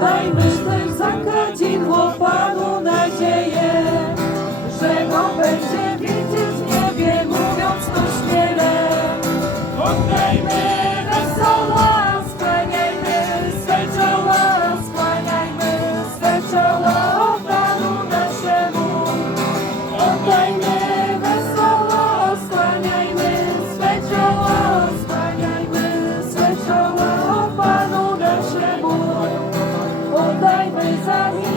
Dajmy też za kadzidło Panu Дай